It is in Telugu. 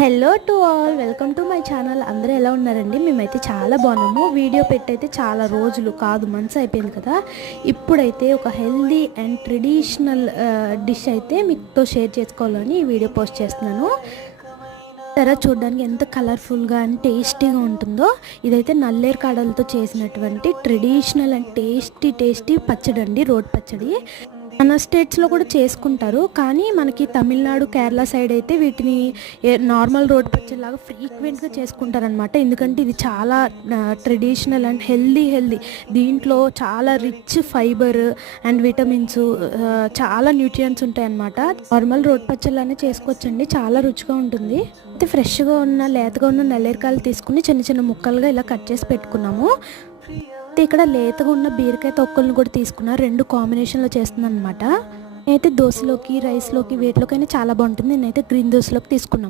Hello to all, welcome to my channel. అందరూ ఎలా ఉన్నారండి? మేమైతే చాలా బాగున్నాము. వీడియో పెట్టయితే చాలా రోజులు కాదు, మంత్స్ అయిపోయింది కదా. ఇప్పుడైతే ఒక హెల్దీ అండ్ ట్రెడిషనల్ డిష్ అయితే మీతో షేర్ చేసుకోవాలని ఈ వీడియో పోస్ట్ చేస్తున్నాను. చూడడానికి ఎంత కలర్ఫుల్గా అండ్ టేస్టీగా ఉంటుందో. ఇదైతే నల్లేరు కాడలతో చేసినటువంటి ట్రెడిషనల్ అండ్ టేస్టీ పచ్చడి అండి, రోడ్ పచ్చడి. మన స్టేట్స్లో కూడా చేసుకుంటారు, కానీ మనకి తమిళనాడు, కేరళ సైడ్ అయితే వీటిని నార్మల్ రోడ్ పచ్చడిలాగా ఫ్రీక్వెంట్గా చేసుకుంటారనమాట. ఎందుకంటే ఇది చాలా ట్రెడిషనల్ అండ్ హెల్దీ. దీంట్లో చాలా రిచ్ ఫైబర్ అండ్ విటమిన్స్, చాలా న్యూట్రియంట్స్ ఉంటాయన్నమాట. నార్మల్ రోడ్ పచ్చళ్ళనే చేసుకోవచ్చండి, చాలా రుచిగా ఉంటుంది. అయితే ఫ్రెష్గా ఉన్న లేతగా ఉన్న నల్లేరికాయలు తీసుకుని చిన్న చిన్న ముక్కలుగా ఇలా కట్ చేసి పెట్టుకున్నాము. ఇక్కడ లేతగా ఉన్న బీరకాయ తొక్కలను కూడా తీసుకున్నా, రెండు కాంబినేషన్లో చేస్తుంది అనమాట. నేనైతే దోశలోకి, రైస్లోకి, వేటిలోకైనా చాలా బాగుంటుంది. నేనైతే గ్రీన్ దోశలోకి తీసుకున్నాను.